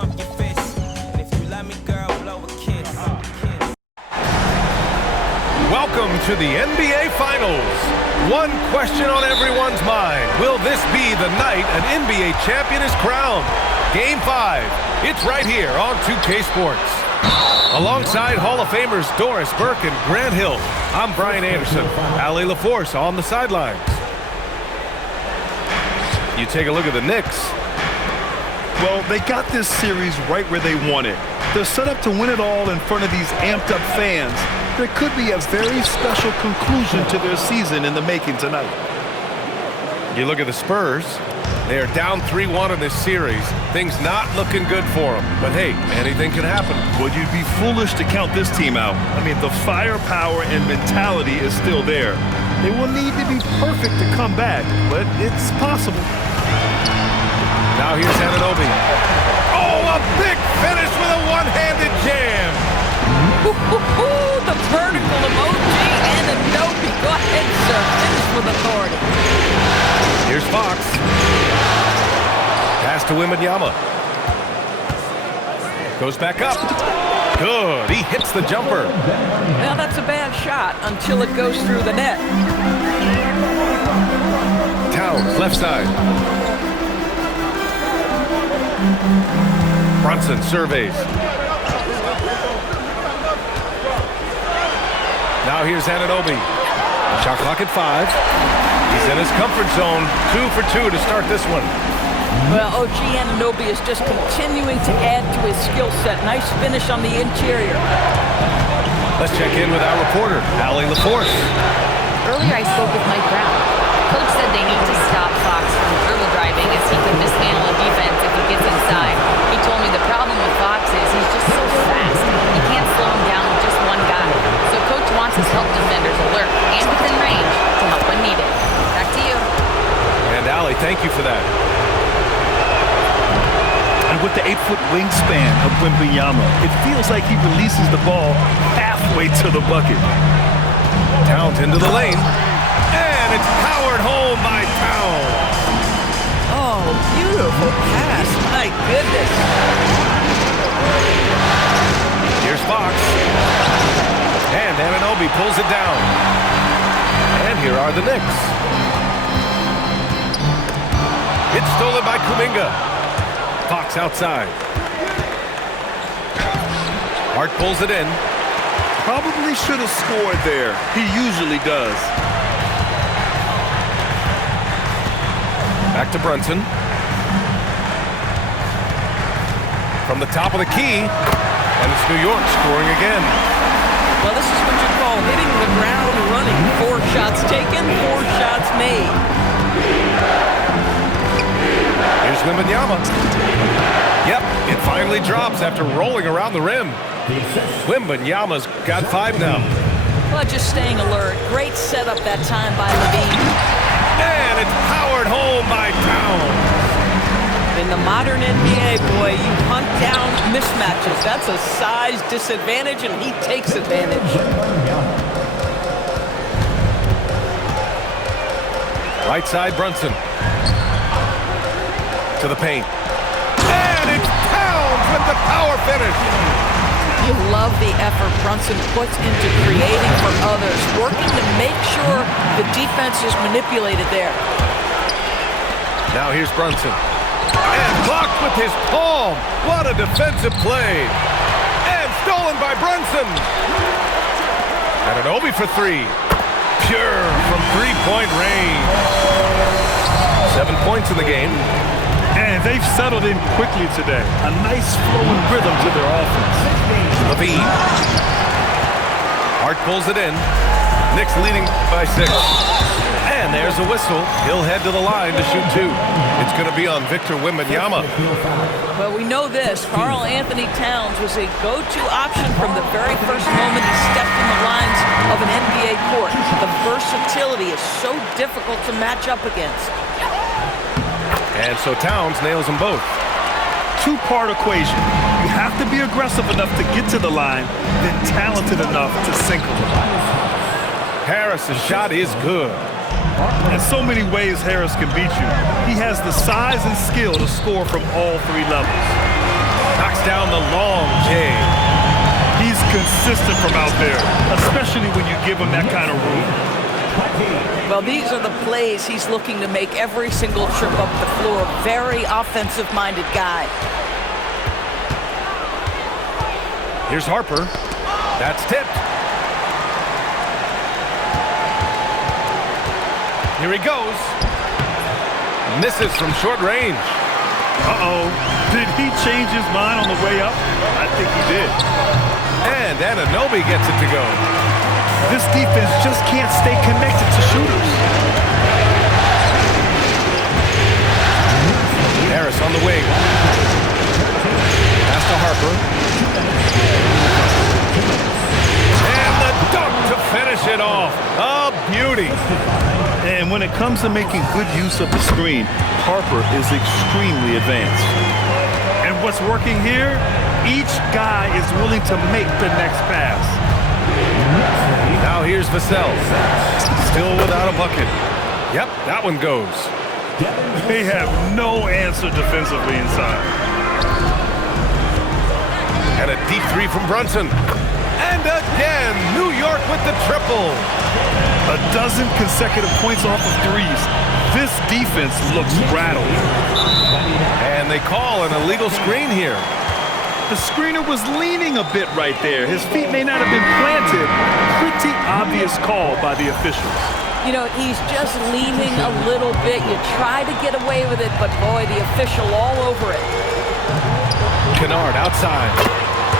pump your fist. And if you love me, girl, blow a kiss. Welcome to the NBA Finals. One question on everyone's mind. Will this be the night an NBA champion is crowned? Game 5. It's right here on 2K Sports. Alongside Hall of Famers Doris Burke and Grant Hill, I'm Brian Anderson. Allie LaForce on the sidelines. You take a look at the Knicks. Well, they got this series right where they want it. They're set up to win it all in front of these amped-up fans. There could be a very special conclusion to their season in the making tonight. You look at the Spurs. They are down 3-1 in this series. Things not looking good for them. But hey, anything can happen. Well, you'd be foolish to count this team out. I mean, the firepower and mentality is still there. They will need to be perfect to come back, but it's possible. Now here's Anunoby. Oh, a big finish with a one-handed jam. The vertical emoji and Anunoby. Go ahead, sir. Finish with authority. Here's Fox. Pass to Wembanyama. Goes back up. Good. He hits the jumper. Well, that's a bad shot until it goes through the net. Towns, left side. Brunson surveys. Now here's Anunoby. Shot clock at 5. He's in his comfort zone. 2 for 2 to start this one. Well, OG Anunoby is just continuing to add to his skill set. Nice finish on the interior. Let's check in with our reporter, Allie LaForce. Earlier I spoke with Mike Brown. Coach said they need to stop Fox from dribble driving as he can mishandle a defense if he gets inside. He told me the problem with Fox is he's just so fast. You can't slow him down with just one guy. So Coach wants his help defenders alert and within range to help when needed. Back to you. And Allie, thank you for that. And with the 8-foot wingspan of Wembanyama, it feels like he releases the ball halfway to the bucket. Towns into the lane. And it's powered home by Towns. Oh, beautiful pass. My goodness. Here's Fox. And Anunoby pulls it down. And here are the Knicks. It's stolen by Kuminga. Fox outside. Hart pulls it in. Probably should have scored there. He usually does. Back to Brunson. From the top of the key. And it's New York scoring again. Well, this is what you call hitting the ground running. 4 shots taken, 4 shots made. Here's Wembanyama. Yep, it finally drops after rolling around the rim. Wembanyama's got 5 now. Well, just staying alert. Great setup that time by Levine. And it's powered home by Towns. In the modern NBA, boy, you hunt down mismatches. That's a size disadvantage, and he takes advantage. Right side, Brunson. To the paint. And it's Towns with the power finish. You love the effort Brunson puts into creating for others, working to make sure the defense is manipulated there. Now here's Brunson. And blocked with his palm. What a defensive play. And stolen by Brunson. Anunoby for 3. Pure from 3-point range. 7 points in the game. And they've settled in quickly today. A nice flowing rhythm to their offense. Levine. Hart pulls it in. Knicks leading by 6. And there's a whistle. He'll head to the line to shoot 2. It's going to be on Victor Wembanyama. Well, we know this. Karl Anthony Towns was a go-to option from the very first moment he stepped in the lines of an NBA court. The versatility is so difficult to match up against. And so Towns nails them both. 2-part equation. You have to be aggressive enough to get to the line, then talented enough to sink them. Harris's shot is good. In so many ways Harris can beat you. He has the size and skill to score from all 3 levels. Knocks down the long J. He's consistent from out there, especially when you give him that kind of room. Well, these are the plays he's looking to make every single trip up the floor. Very offensive-minded guy. Here's Harper. That's tipped. Here he goes. Misses from short range. Uh-oh. Did he change his mind on the way up? I think he did. And Anunoby gets it to go. This defense just can't stay connected to shooters. Harris on the wing. Pass to Harper. And the dunk to finish it off. A beauty. And when it comes to making good use of the screen, Harper is extremely advanced. And what's working here? Each guy is willing to make the next pass. Now here's Vassell. Still without a bucket. Yep, that one goes. They have no answer defensively inside. And a deep three from Brunson. And again, New York with the triple. A dozen consecutive points off of threes. This defense looks rattled. And they call an illegal screen here. The screener was leaning a bit right there. His feet may not have been planted. Pretty obvious call by the officials. You know, he's just leaning a little bit. You try to get away with it, but boy, the official all over it. Kennard outside.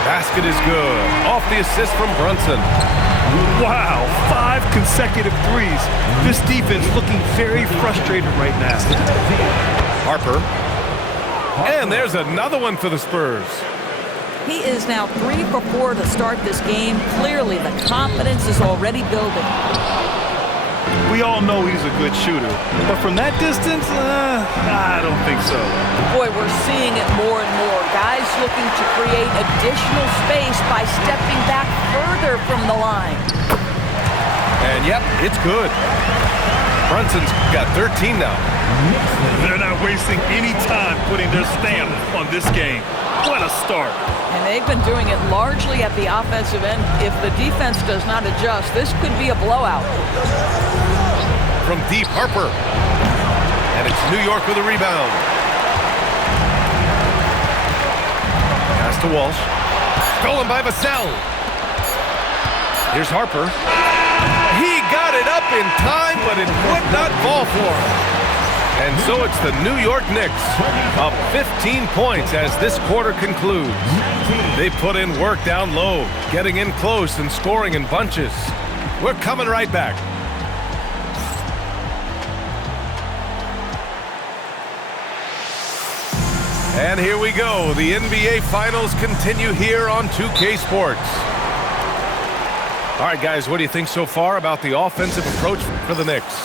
Basket is good. Off the assist from Brunson. Wow, 5 consecutive threes. This defense looking very frustrated right now. Harper. And there's another one for the Spurs. He is now 3 for 4 to start this game. Clearly, the confidence is already building. We all know he's a good shooter, but from that distance, I don't think so. Boy, we're seeing it more and more. Guys looking to create additional space by stepping back further from the line. And yep, it's good. Brunson's got 13 now. They're not wasting any time putting their stamp on this game. What a start. And they've been doing it largely at the offensive end. If the defense does not adjust, this could be a blowout. From deep, Harper. And it's New York with a rebound. Pass to Walsh. Stolen by Vassell. Here's Harper. He got it up in time, but it would not fall for him. And so it's the New York Knicks up 15 points as this quarter concludes. They put in work down low, getting in close and scoring in bunches. We're coming right back. And here we go. The NBA Finals continue here on 2K Sports. All right, guys, what do you think so far about the offensive approach for the Knicks?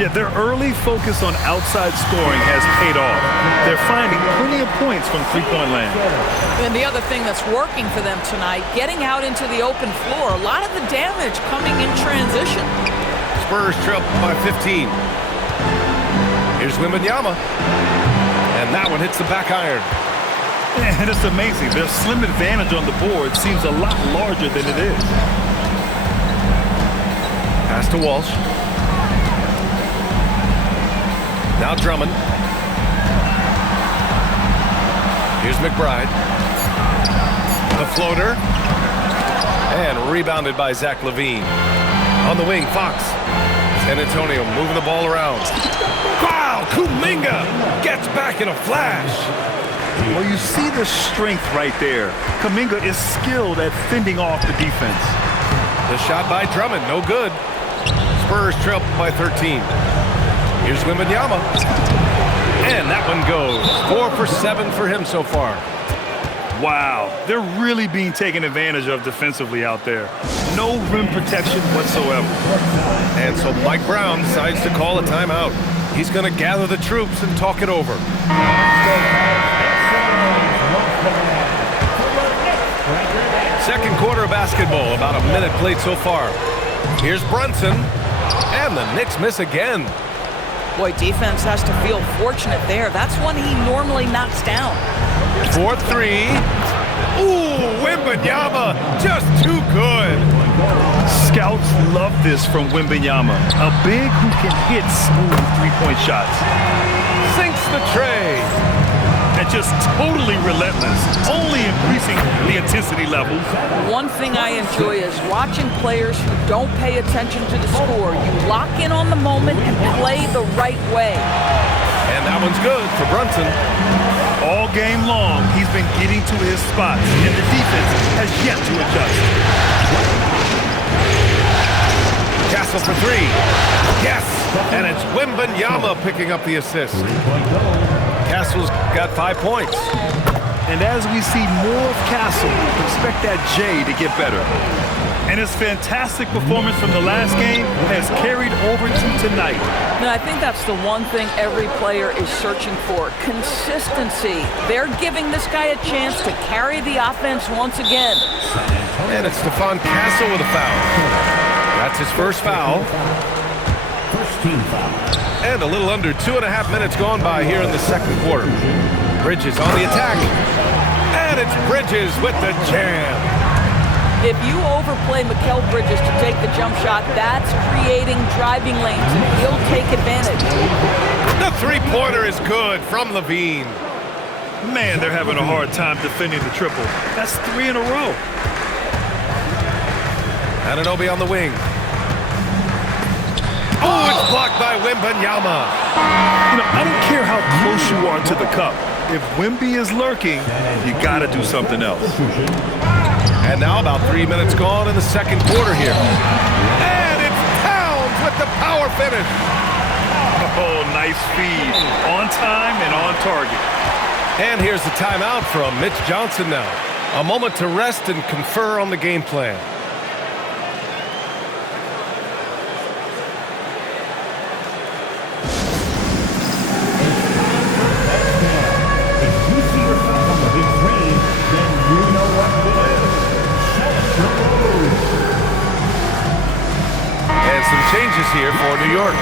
Yeah, their early focus on outside scoring has paid off. They're finding plenty of points from three-point land. And the other thing that's working for them tonight, getting out into the open floor. A lot of the damage coming in transition. Spurs trail by 15. Here's Wembanyama. And that one hits the back iron. And it's amazing. Their slim advantage on the board seems a lot larger than it is. Pass to Walsh. Now Drummond. Here's McBride. The floater. And rebounded by Zach LaVine. On the wing, Fox. San Antonio moving the ball around. Wow, Kuminga gets back in a flash. Well, you see the strength right there. Kuminga is skilled at fending off the defense. The shot by Drummond, no good. Spurs trail by 13. Here's Wembanyama. And that one goes. 4 for 7 for him so far. Wow, they're really being taken advantage of defensively out there. No rim protection whatsoever. And so Mike Brown decides to call a timeout. He's going to gather the troops and talk it over. Second quarter of basketball, about a minute played so far. Here's Brunson, and the Knicks miss again. Boy, defense has to feel fortunate there. That's one he normally knocks down. 4-3. Ooh, Wembanyama, just too good. Scouts love this from Wembanyama, a big who can hit smooth three-point shots. Sinks the tray. And just totally relentless, only increasing the intensity level. One thing I enjoy is watching players who don't pay attention to the score. You lock in on the moment and play the right way. And that one's good for Brunson. All game long, he's been getting to his spots, and the defense has yet to adjust. Castle for three. Yes! And it's Wembanyama picking up the assist. Castle's got 5 points. And as we see more of Castle, expect that J to get better. And his fantastic performance from the last game has carried over to tonight. Now, I think that's the one thing every player is searching for, consistency. They're giving this guy a chance to carry the offense once again. And it's Stephon Castle with a foul. That's his first foul. First team foul. And a little under 2.5 minutes gone by here in the second quarter. Bridges on the attack. And it's Bridges with the jam. If you overplay Mikal Bridges to take the jump shot, that's creating driving lanes, and he'll take advantage. The three-pointer is good from Levine. Man, they're having a hard time defending the triple. That's 3 in a row. Anunoby on the wing. Oh, it's blocked by Wembanyama. You know, I don't care how close you are to the cup. If Wemby is lurking, you got to do something else. And now about 3 minutes gone in the second quarter here. And it's Towns with the power finish. Oh, nice feed. On time and on target. And here's the timeout from Mitch Johnson now. A moment to rest and confer on the game plan. And some changes here for New York.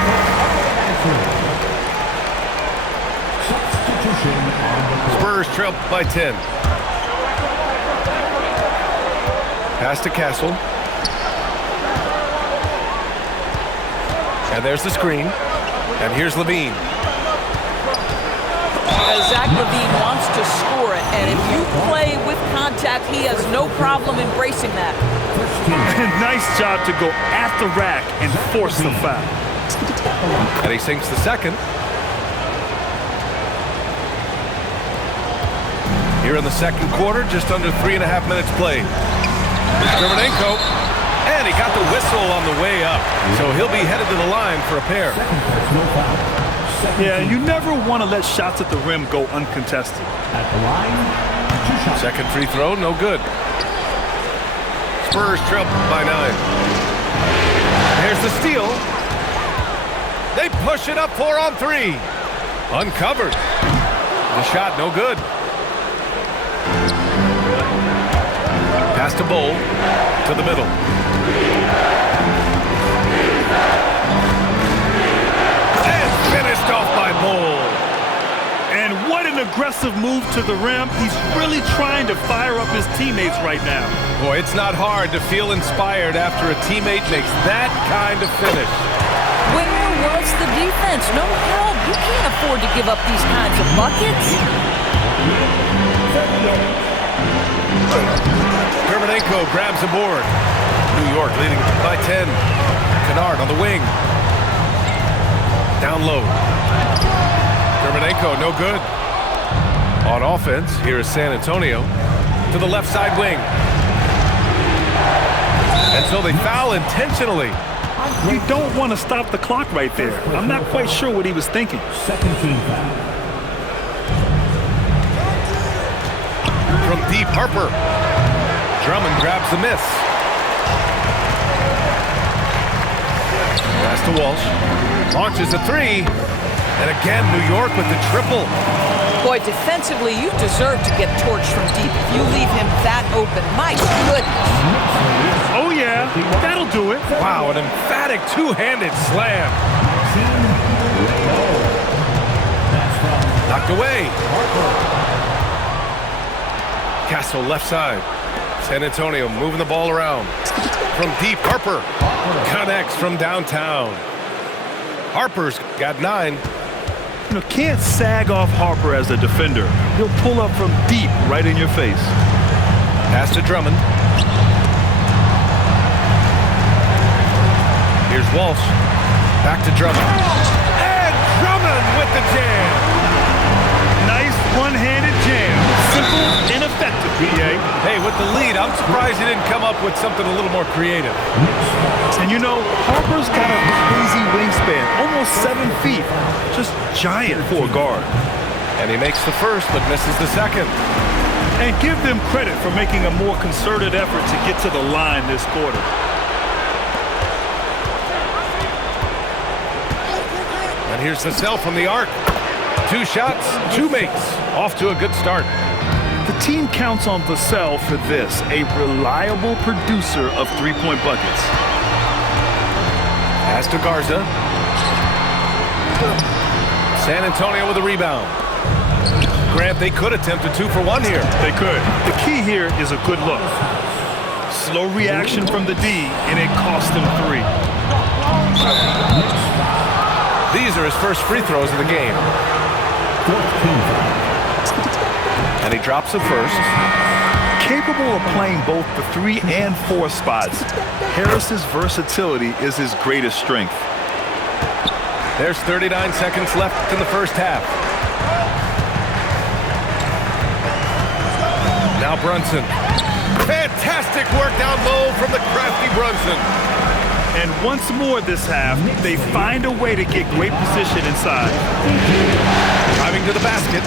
Spurs trail by 10. Pass to Castle. And there's the screen. And here's Levine. Zach LaVine wants to score it, and if you play with contact, he has no problem embracing that. Nice job to go at the rack and force the foul. And he sinks the second. Here in the second quarter, just under 3.5 minutes played. Scrivenenko, and he got the whistle on the way up, so he'll be headed to the line for a pair. Yeah, you never want to let shots at the rim go uncontested. At the line, Second free throw, no good. Spurs trail by 9. Here's the steal. They push it up 4 on 3. Uncovered. The shot, no good. Pass to Bull, to the middle. And finished off by Bull. And what an aggressive move to the rim. He's really trying to fire up his teammates right now. Boy, it's not hard to feel inspired after a teammate makes that kind of finish. Where was the defense? No help. You can't afford to give up these kinds of buckets. Scrivenenko grabs a board. New York leading by 10. Kennard on the wing. Down low. Scrivenenko, no good. On offense, here is San Antonio to the left side wing. And so they foul intentionally. You don't want to stop the clock right there. I'm not quite sure what he was thinking. second team foul. From deep, Harper. Drummond grabs the miss. Pass to Walsh. Launches a 3. And again, New York with the triple. Boy, defensively, you deserve to get torched from deep if you leave him that open. My goodness. Oh, yeah. That'll do it. Wow, an emphatic two-handed slam. Knocked away. Castle left side. San Antonio moving the ball around. From deep, Harper connects from downtown. Harper's got 9. You know, can't sag off Harper as a defender. He'll pull up from deep right in your face. Pass to Drummond. Here's Walsh. Back to Drummond. And Drummond with the jam. Nice one-handed jam. Simple and effective, B.A. Hey, with the lead, I'm surprised he didn't come up with something a little more creative. And you know, Harper's got a crazy wingspan, almost 7 feet. Just giant for a guard. And he makes the first, but misses the second. And give them credit for making a more concerted effort to get to the line this quarter. And here's the sell from the arc. 2 shots, 2 makes. Off to a good start. The team counts on Vassell for this, a reliable producer of three-point buckets. Pass to Garza. San Antonio with a rebound. Grant, they could attempt a 2 for 1 here. They could. The key here is a good look. Slow reaction from the D, and it cost them 3. These are his first free throws of the game. And he drops it first. Capable of playing both the 3 and 4 spots, Harris's versatility is his greatest strength. There's 39 seconds left in the first half. Now Brunson. Fantastic work down low from the crafty Brunson. And once more this half, they find a way to get great position inside. Driving to the basket.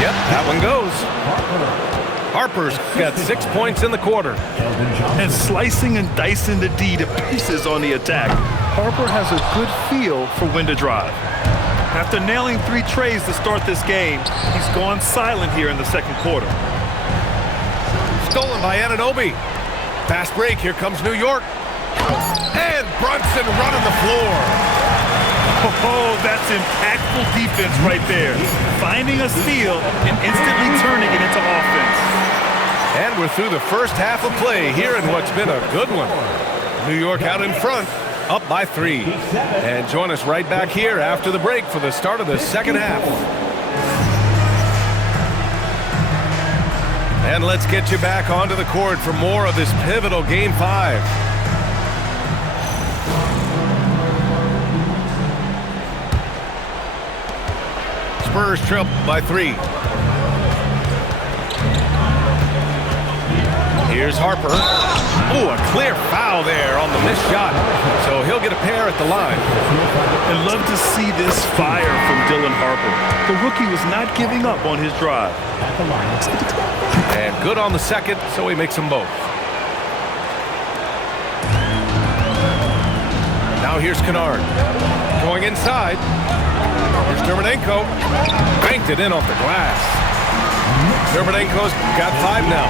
Yep, that one goes. Harper's got 6 points in the quarter. And slicing and dicing the D to pieces on the attack, Harper has a good feel for when to drive. After nailing 3 trays to start this game, he's gone silent here in the second quarter. Stolen by Anunoby. Fast break, here comes New York. And Brunson running the floor. Oh, that's impactful defense right there. Finding a steal and instantly turning it into offense. And we're through the first half of play here in what's been a good one. New York out in front, up by 3. And join us right back here after the break for the start of the second half. And let's get you back onto the court for more of this pivotal Game 5. Spurs trail by 3. Here's Harper. Oh, a clear foul there on the missed shot. So he'll get a pair at the line. I'd love to see this fire from Dylan Harper. The rookie was not giving up on his drive. And good on the second, so he makes them both. Now here's Kennard. Going inside. Here's Dermonenko. Banked it in off the glass. Dermonenko's got 5 now.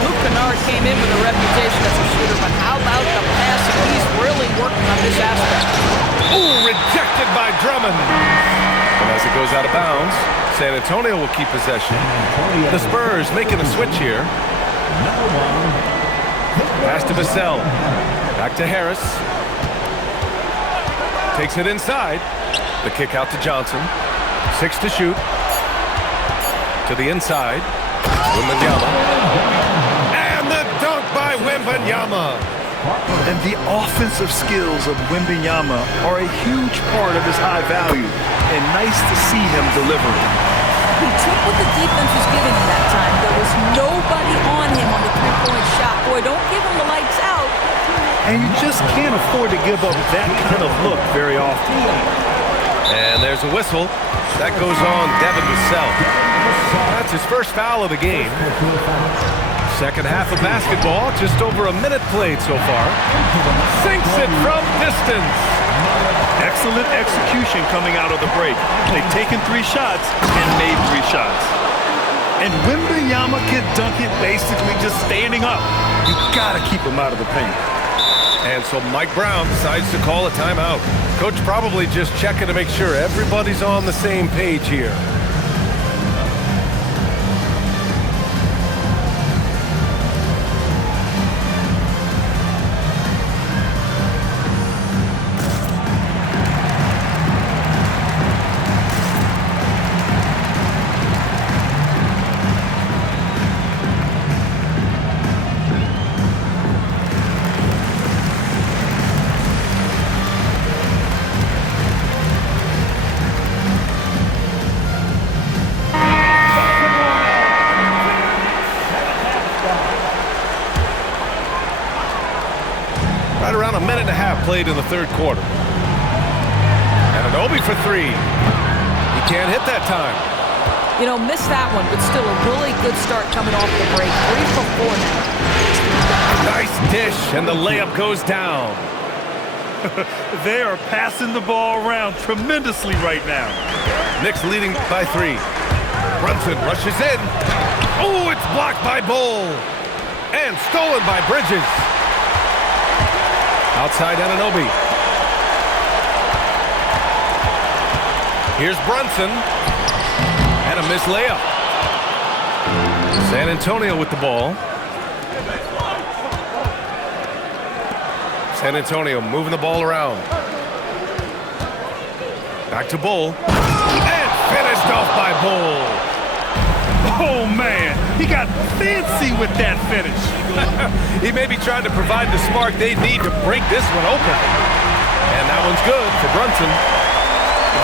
Luke Kennard came in with a reputation as a shooter, but how about the passing? He's really working on this aspect. Ooh, rejected by Drummond. And as it goes out of bounds, San Antonio will keep possession. The Spurs making a switch here. Pass to Vassell. Back to Harris. Takes it inside. The kick out to Johnson. 6 to shoot. To the inside. Wembanyama. And the dunk by Wembanyama. And the offensive skills of Wembanyama are a huge part of his high value. And nice to see him deliver. He took what the defense was giving him that time. There was nobody on him on the three-point shot. Boy, don't give him the lights out. And you just can't afford to give up that kind of look very often. And there's a whistle. That goes on Devin Vassell. That's his first foul of the game. Second half of basketball, just over a minute played so far. Sinks it from distance. Excellent execution coming out of the break. They've taken 3 shots and made 3 shots. And Wembanyama can dunk it basically just standing up. You gotta keep him out of the paint. And so Mike Brown decides to call a timeout. Coach probably just checking to make sure everybody's on the same page here. Around a minute and a half played in the third quarter. And an Obi for three. He can't hit that time. You know, missed that one, but still a really good start coming off the break. 3 for 4 now. Nice dish, and the layup goes down. They are passing the ball around tremendously right now. Knicks leading by 3. Brunson rushes in. Oh, it's blocked by Bull. And stolen by Bridges. Outside Anunoby. Here's Brunson. And a missed layup. San Antonio with the ball. San Antonio moving the ball around. Back to Bull. And finished off by Bull. Oh, man. He got fancy with that finish. He may be trying to provide the spark they need to break this one open. And that one's good for Brunson.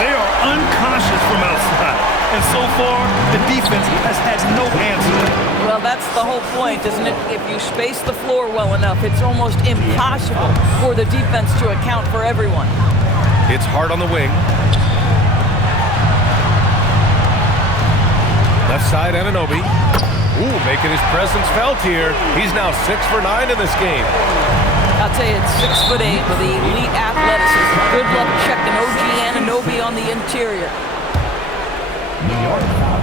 They are unconscious from outside. And so far, the defense has had no answer. Well, that's the whole point, isn't it? If you space the floor well enough, it's almost impossible for the defense to account for everyone. It's hard on the wing. Left side, Anunoby. Ooh, making his presence felt here. He's now 6 for 9 in this game. I'll tell you, it's 6'8" with the elite athleticism. Good luck checking OG Anunoby on the interior. New York foul.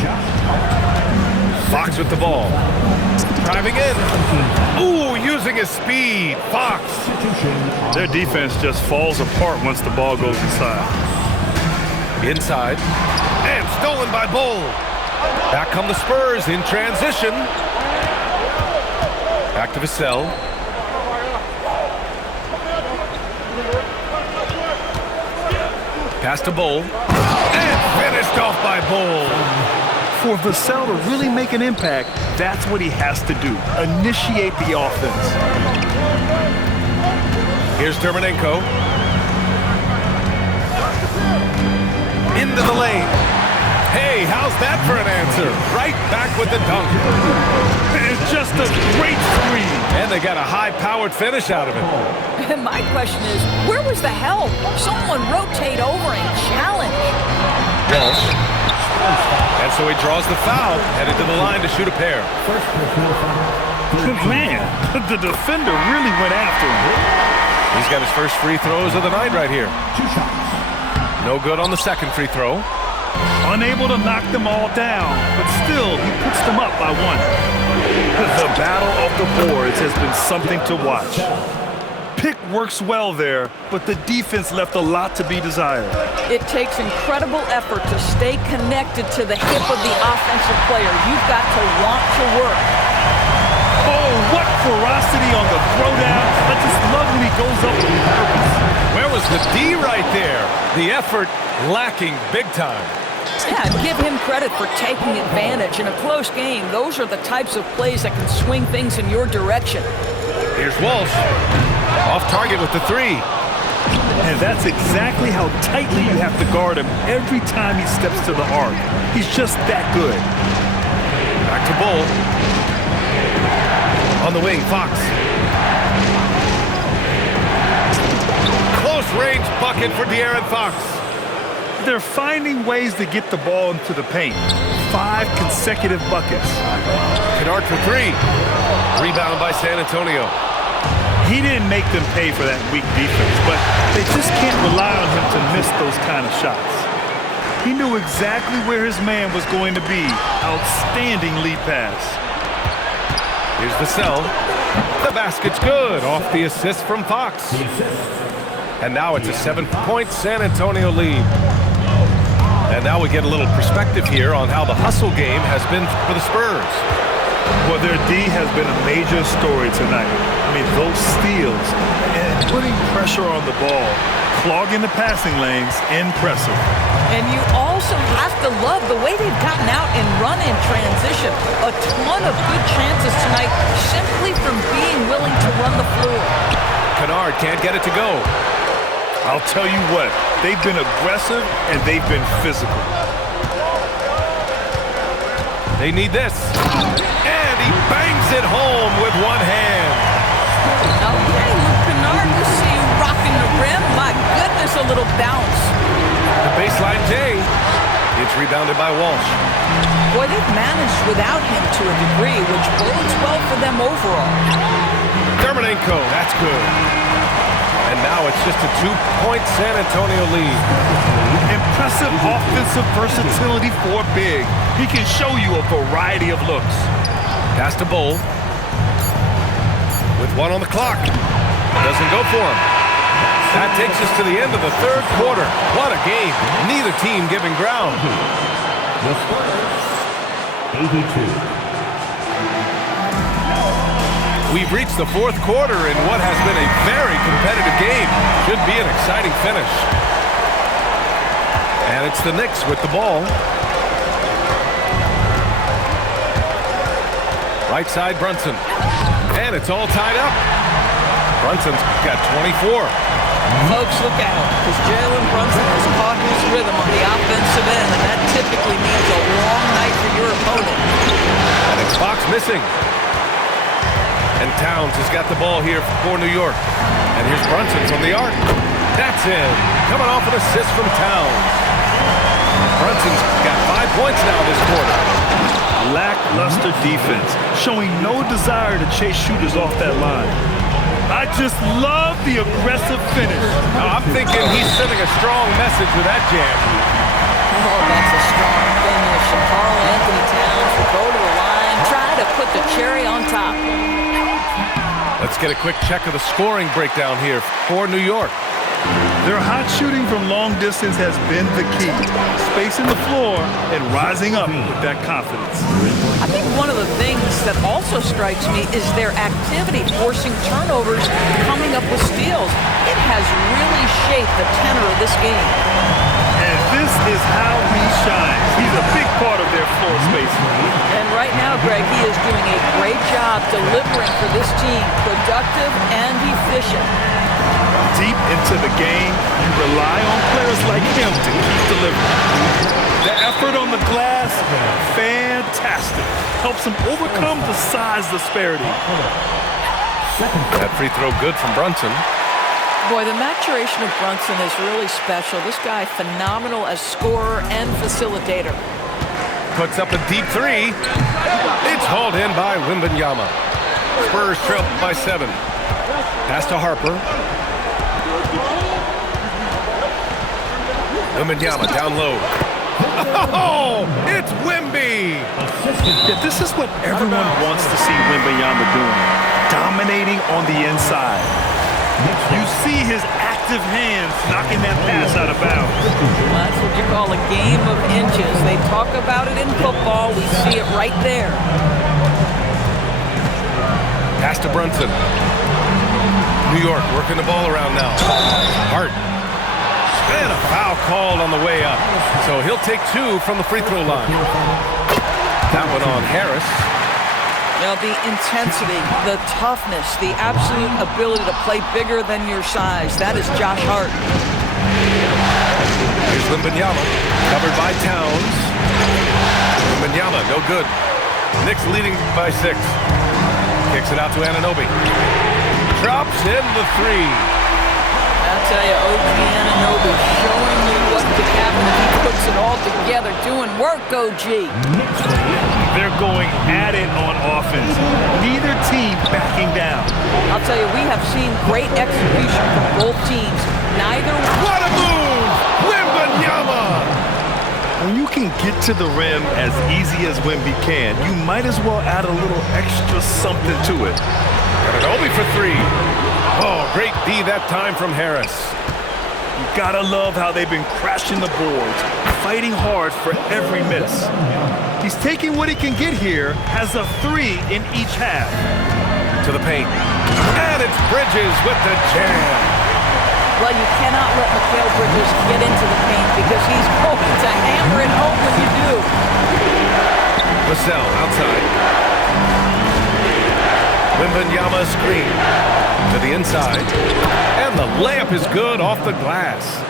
Josh Hart. Fox with the ball. Driving in. Ooh, using his speed. Fox. Their defense just falls apart once the ball goes inside. Inside. And stolen by Bull. Back come the Spurs in transition. Back to Vassell. Pass to Bull. And finished off by Bull. For Vassell to really make an impact, that's what he has to do. Initiate the offense. Here's Dermonenko. Into the lane. Hey, how's that for an answer? Right back with the dunk. It's just a great screen. And they got a high-powered finish out of it. And my question is, where was the help? Someone rotate over and challenge. Walsh. And so he draws the foul, headed to the line to shoot a pair. First personal foul. Man, the defender really went after him. He's got his first free throws of the night right here. 2 shots. No good on the second free throw. Unable to knock them all down, but still, he puts them up by 1. The battle of the boards has been something to watch. Pick works well there, but the defense left a lot to be desired. It takes incredible effort to stay connected to the hip of the offensive player. You've got to want to work. Oh, what ferocity on the throwdown. I just love when he goes up with purpose. Where was the D right there? The effort lacking big time. Yeah, give him credit for taking advantage. In a close game, those are the types of plays that can swing things in your direction. Here's Walsh. Off target with the 3. And that's exactly how tightly you have to guard him every time he steps to the arc. He's just that good. Back to Bull. On the wing, Fox. Close range bucket for De'Aaron Fox. They're finding ways to get the ball into the paint. 5 consecutive buckets. Kennard for 3. Rebound by San Antonio. He didn't make them pay for that weak defense, but they just can't rely on him to miss those kind of shots. He knew exactly where his man was going to be. Outstanding lead pass. Here's Vassell. The basket's good off the assist from Fox. And now it's a 7-point San Antonio lead. And now we get a little perspective here on how the hustle game has been for the Spurs. Well, their D has been a major story tonight. I mean, those steals and putting pressure on the ball, clogging the passing lanes, impressive. And you also have to love the way they've gotten out and run in transition. A ton of good chances tonight simply from being willing to run the floor. Kennard can't get it to go. I'll tell you what, they've been aggressive and they've been physical. They need this. And he bangs it home with one hand. Okay, Approaching the rim. My goodness, a little bounce. The baseline J. It's rebounded by Walsh. Boy, they've managed without him to a degree, which bodes well for them overall. Dermonenko, that's good. And now it's just a 2-point San Antonio lead. Impressive offensive versatility for big. He can show you a variety of looks. Pass to Bull. With 1 on the clock. Doesn't go for him. That takes us to the end of the third quarter. What a game. Neither team giving ground. The Spurs, 82. We've reached the fourth quarter in what has been a very competitive game. Should be an exciting finish. And it's the Knicks with the ball. Right side, Brunson. And it's all tied up. Brunson's got 24. Folks, look out, because Jalen Brunson has caught his rhythm on the offensive end, and that typically means a long night for your opponent. And it's Fox missing. And Towns has got the ball here for New York. And here's Brunson from the arc. That's in. Coming off an assist from Towns. Brunson's got 5 points now this quarter. Lackluster defense, showing no desire to chase shooters off that line. I just love the aggressive finish. Now, I'm thinking he's sending a strong message with that jam. Oh, that's a strong finish. And Karl Anthony Towns will go to the line, try to put the cherry on top. Let's get a quick check of the scoring breakdown here for New York. Their hot shooting from long distance has been the key. Spacing the floor and rising up with that confidence. I think one of the things that also strikes me is their activity, forcing turnovers, coming up with steals. It has really shaped the tenor of this game. And this is how he shines. He's a big part of their floor spacing. And right now, Greg, he is doing a great job delivering for this team, productive and efficient. Deep into the game, you rely on players like him to keep delivering. The effort on the glass, fantastic. Helps him overcome the size disparity. That free throw good from Brunson. Boy, the maturation of Brunson is really special. This guy, phenomenal as scorer and facilitator. Puts up a deep three. It's hauled in by Wembanyama. Spurs trail by 7. Pass to Harper. Wembanyama down low. Oh, it's Wemby! Yeah, this is what everyone wants to see Wembanyama doing. Dominating on the inside. You see his active hands knocking that pass out of bounds. Well, that's what you call a game of inches. They talk about it in football. We see it right there. Pass to Brunson. New York working the ball around now. Hart. And a foul called on the way up. So he'll take 2 from the free throw line. That one on Harris. Now, the intensity, the toughness, the absolute ability to play bigger than your size. That is Josh Hart. Here's Wembanyama. Covered by Towns. Wembanyama, no good. Knicks leading by 6. Kicks it out to Anunoby. Drops in the 3. I'll tell you, OG Anunoby showing you what can happen if he puts it all together. Doing work, OG. They're going at it on offense. Neither team backing down. I'll tell you, we have seen great execution from both teams. Neither. What a move! Wembanyama! When you can get to the rim as easy as Wemby can, you might as well add a little extra something to it. Anunoby for 3. Oh, great D that time from Harris. You gotta love how they've been crashing the boards, fighting hard for every miss. He's taking what he can get here, has a 3 in each half. To the paint. And it's Bridges with the jam. Well, you cannot let Mikal Bridges get into the paint because he's going to hammer it home when you do. Vassell outside. Wembanyama screen to the inside. And the layup is good off the glass.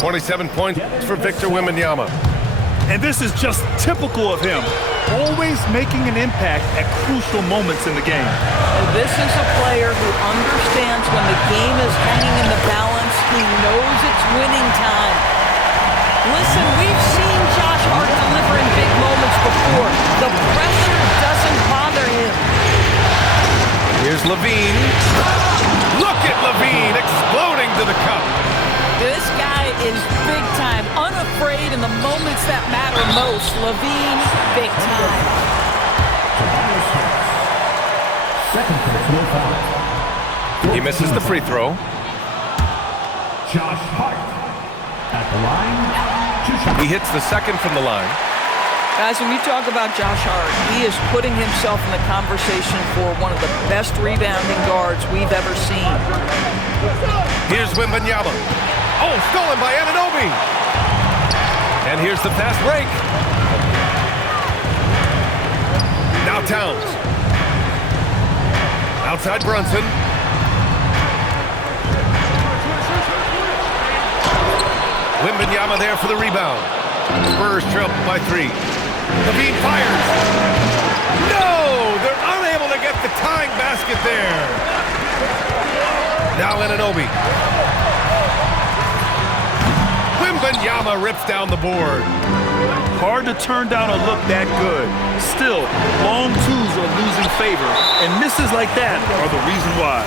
27 points for Victor Wembanyama. And this is just typical of him, always making an impact at crucial moments in the game. This is a player who understands when the game is hanging in the balance. He knows it's winning time. Listen, we've seen Josh Hart deliver in big moments before. The pressure doesn't bother him. Here's Levine. Look at Levine exploding to the cup. This guy is big time, unafraid in the moments that matter most. Levine, big time. Second personal foul. He misses the free throw. Josh Hart at the line. He hits the second from the line. Guys, when you talk about Josh Hart, he is putting himself in the conversation for one of the best rebounding guards we've ever seen. Here's Wembanyama. Oh, stolen by Anunoby. And here's the fast break. Now Towns. Outside Brunson. Wembanyama there for the rebound. Spurs trail by 3. Levine fires. No! They're unable to get the tying basket there. Now Anunoby. Wembanyama rips down the board. Hard to turn down a look that good. Still, long twos are losing favor, and misses like that are the reason why.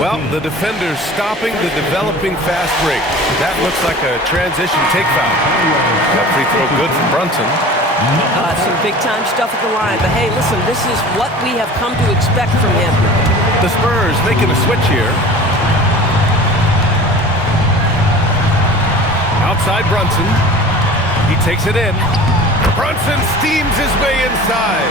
Well, the defender's stopping the developing fast break. That looks like a transition take foul. That free throw good from Brunson. Some big-time stuff at the line. But hey, listen, this is what we have come to expect from him. The Spurs making a switch here. Outside Brunson. He takes it in. Brunson steams his way inside.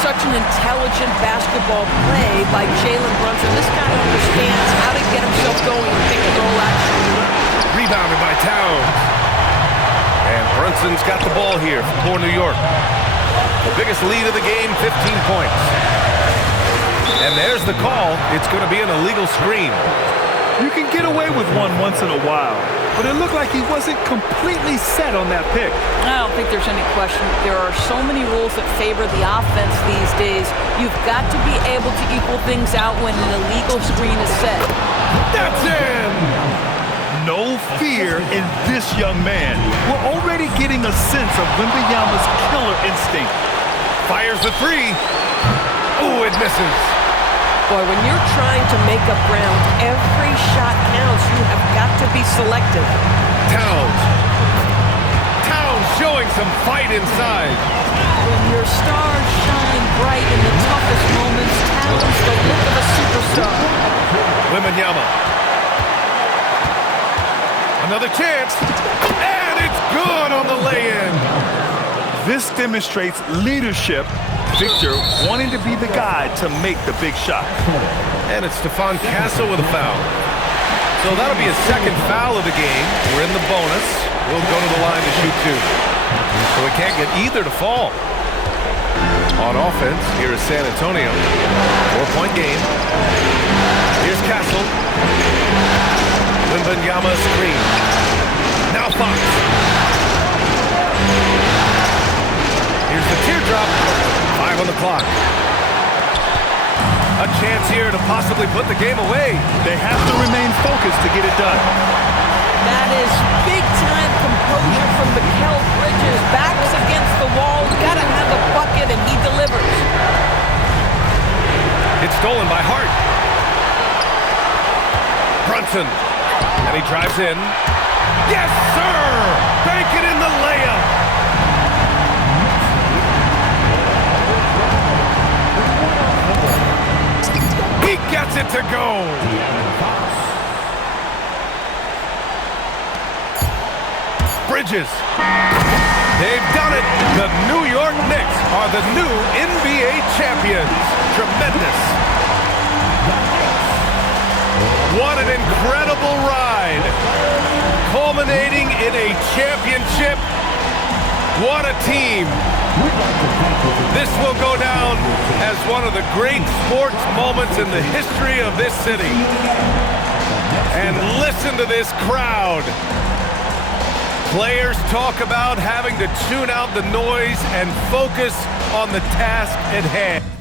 Such an intelligent basketball play by Jalen Brunson. This guy understands how to get himself going in pick-and-roll action. Rebounded by Towns. And Brunson's got the ball here for New York. The biggest lead of the game, 15 points. And there's the call. It's going to be an illegal screen. You can get away with one once in a while, but it looked like he wasn't completely set on that pick. I don't think there's any question. There are so many rules that favor the offense these days. You've got to be able to equal things out when an illegal screen is set. That's in! No fear in this young man. We're already getting a sense of Wembanyama's killer instinct. Fires the three. Oh, it misses. Boy, when you're trying to make up ground, every shot counts. You have got to be selective. Towns. Towns showing some fight inside. When your stars shine bright in the toughest moments, Towns the look of a superstar. Wembanyama. Another chance. And it's good on the lay-in. This demonstrates leadership. Victor wanting to be the guy to make the big shot. And it's Stephon Castle with a foul. So that'll be his second foul of the game. We're in the bonus. We'll go to the line to shoot 2. So we can't get either to fall. On offense, here is San Antonio. 4-point game. Here's Castle. Wembanyama screen. Now Fox. Here's the teardrop. 5 on the clock. A chance here to possibly put the game away. They have to remain focused to get it done. That is big-time composure from Mikal Bridges. Backs against the wall. Got to have a bucket, and he delivers. It's stolen by Hart. Brunson. And he drives in. Yes, sir! Bank it in the layup. He gets it to go. Bridges. They've done it. The New York Knicks are the new NBA champions. Tremendous. What an incredible ride. Culminating in a championship. What a team. This will go down as one of the great sports moments in the history of this city. And listen to this crowd. Players talk about having to tune out the noise and focus on the task at hand.